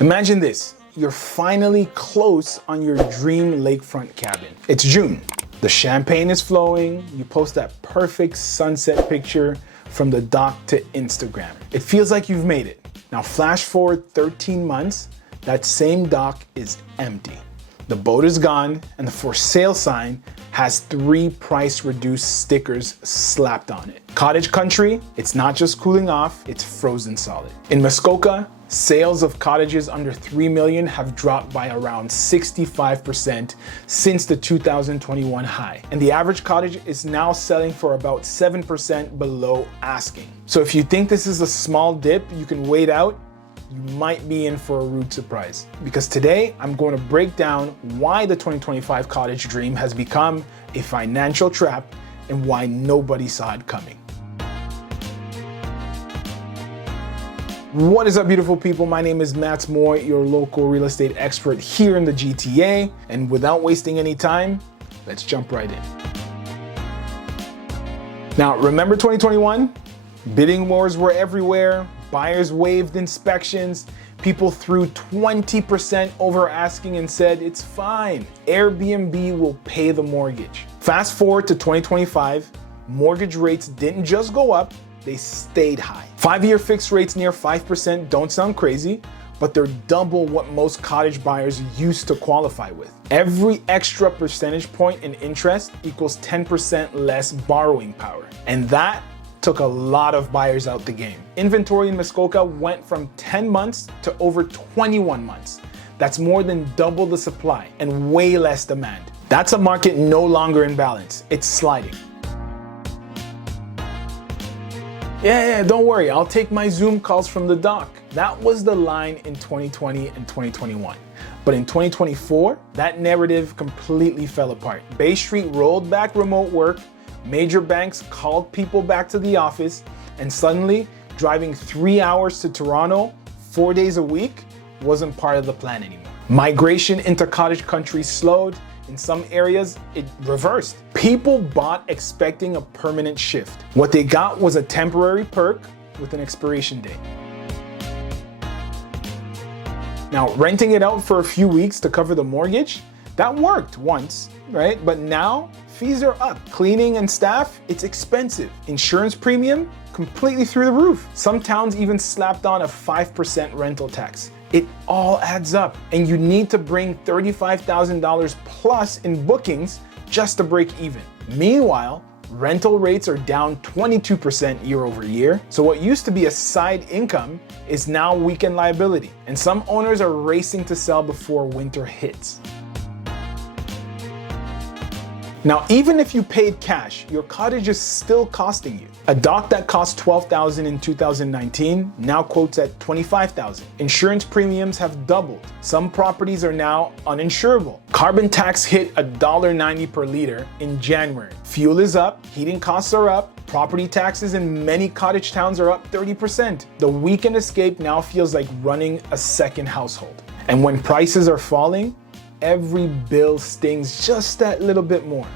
Imagine this, you're finally close on your dream lakefront cabin. It's June, the champagne is flowing, you post that perfect sunset picture from the dock to Instagram. It feels like you've made it. Now flash forward 13 months, that same dock is empty. The boat is gone and the for sale sign has 3 price reduced stickers slapped on it. Cottage country, it's not just cooling off, it's frozen solid. In Muskoka, sales of cottages under 3 million have dropped by around 65% since the 2021 high. And the average cottage is now selling for about 7% below asking. So if you think this is a small dip, you can wait out. You might be in for a rude surprise. Because today, I'm going to break down why the 2025 cottage dream has become a financial trap and why nobody saw it coming. What is up, beautiful people? My name is Matt Moore, your local real estate expert here in the GTA. And without wasting any time, let's jump right in. Now, remember 2021? Bidding wars were everywhere. Buyers waived inspections. People threw 20% over asking and said, it's fine. Airbnb will pay the mortgage. Fast forward to 2025, mortgage rates didn't just go up, they stayed high. 5-year fixed rates near 5% don't sound crazy, but they're double what most cottage buyers used to qualify with. Every extra percentage point in interest equals 10% less borrowing power. And that took a lot of buyers out the game. Inventory in Muskoka went from 10 months to over 21 months. That's more than double the supply and way less demand. That's a market no longer in balance. It's sliding. Yeah, don't worry, I'll take my Zoom calls from the dock. That was the line in 2020 and 2021. But in 2024, that narrative completely fell apart. Bay Street rolled back remote work, major banks called people back to the office, and suddenly driving 3 hours to Toronto 4 days a week wasn't part of the plan anymore. Migration into cottage country slowed. In some areas, it reversed. People bought expecting a permanent shift. What they got was a temporary perk with an expiration date. Now, renting it out for a few weeks to cover the mortgage, that worked once, right? But now, fees are up. Cleaning and staff, it's expensive. Insurance premium, completely through the roof. Some towns even slapped on a 5% rental tax. It all adds up, and you need to bring $35,000 plus in bookings just to break even. Meanwhile, rental rates are down 22% year over year. So what used to be a side income is now weekend liability. And some owners are racing to sell before winter hits. Now, even if you paid cash, your cottage is still costing you. A dock that cost $12,000 in 2019 now quotes at $25,000. Insurance premiums have doubled. Some properties are now uninsurable. Carbon tax hit $1.90 per liter in January. Fuel is up, heating costs are up, property taxes in many cottage towns are up 30%. The weekend escape now feels like running a second household. And when prices are falling, every bill stings just that little bit more.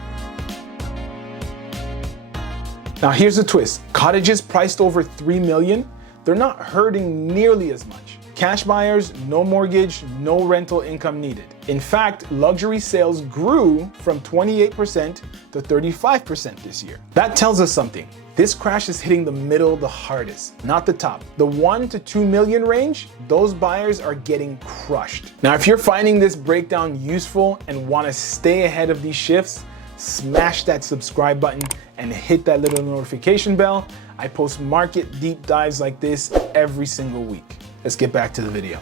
Now here's the twist. Cottages priced over 3 million, they're not hurting nearly as much. Cash buyers, no mortgage, no rental income needed. In fact, luxury sales grew from 28% to 35% this year. That tells us something. This crash is hitting the middle the hardest, not the top. The 1 to 2 million range, those buyers are getting crushed. Now, if you're finding this breakdown useful and want to stay ahead of these shifts, smash that subscribe button and hit that little notification bell. I post market deep dives like this every single week. Let's get back to the video.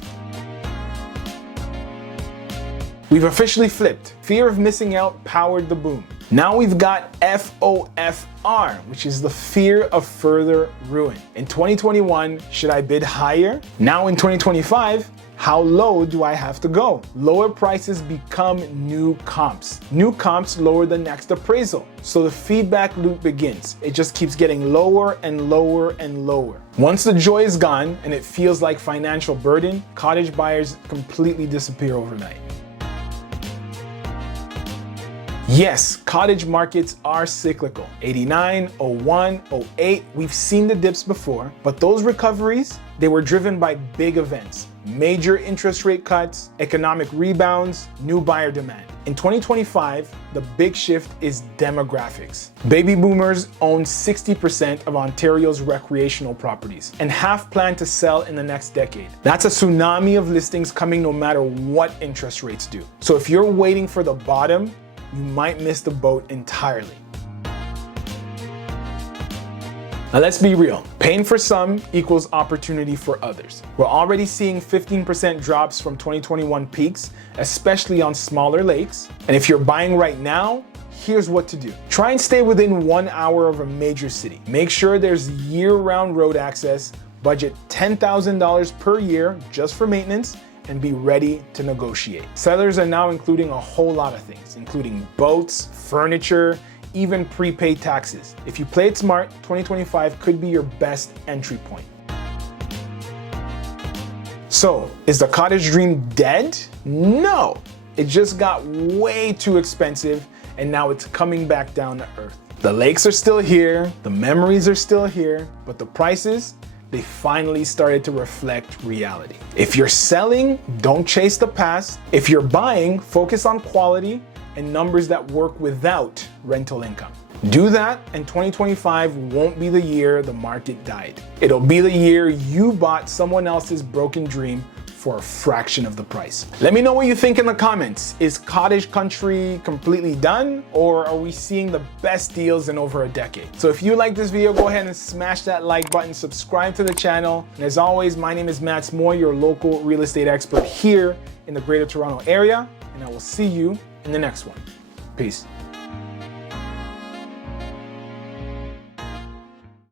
We've officially flipped. Fear of missing out powered the boom. Now we've got FOFR, which is the fear of further ruin. In 2021, should I bid higher? Now in 2025, how low do I have to go? Lower prices become new comps. New comps lower the next appraisal. So the feedback loop begins. It just keeps getting lower and lower and lower. Once the joy is gone and it feels like financial burden, cottage buyers completely disappear overnight. Yes, cottage markets are cyclical. 89, 01, 08, we've seen the dips before, but those recoveries, they were driven by big events, major interest rate cuts, economic rebounds, new buyer demand. In 2025, the big shift is demographics. Baby boomers own 60% of Ontario's recreational properties, and half plan to sell in the next decade. That's a tsunami of listings coming no matter what interest rates do. So if you're waiting for the bottom, you might miss the boat entirely. Now let's be real, pain for some equals opportunity for others. We're already seeing 15% drops from 2021 peaks, especially on smaller lakes. And if you're buying right now, here's what to do. Try and stay within 1 hour of a major city. Make sure there's year-round road access, budget $10,000 per year just for maintenance, and be ready to negotiate. Sellers are now including a whole lot of things, including boats, furniture, even prepaid taxes. If you play it smart, 2025 could be your best entry point. So, is the cottage dream dead? No, it just got way too expensive and now it's coming back down to earth. The lakes are still here, the memories are still here, but the prices, they finally started to reflect reality. If you're selling, don't chase the past. If you're buying, focus on quality and numbers that work without rental income. Do that, and 2025 won't be the year the market died. It'll be the year you bought someone else's broken dream for a fraction of the price. Let me know what you think in the comments. Is cottage country completely done, or are we seeing the best deals in over a decade? So if you like this video, go ahead and smash that like button, subscribe to the channel. And as always, my name is Matt Moore, your local real estate expert here in the Greater Toronto area, and I will see you in the next one. Peace.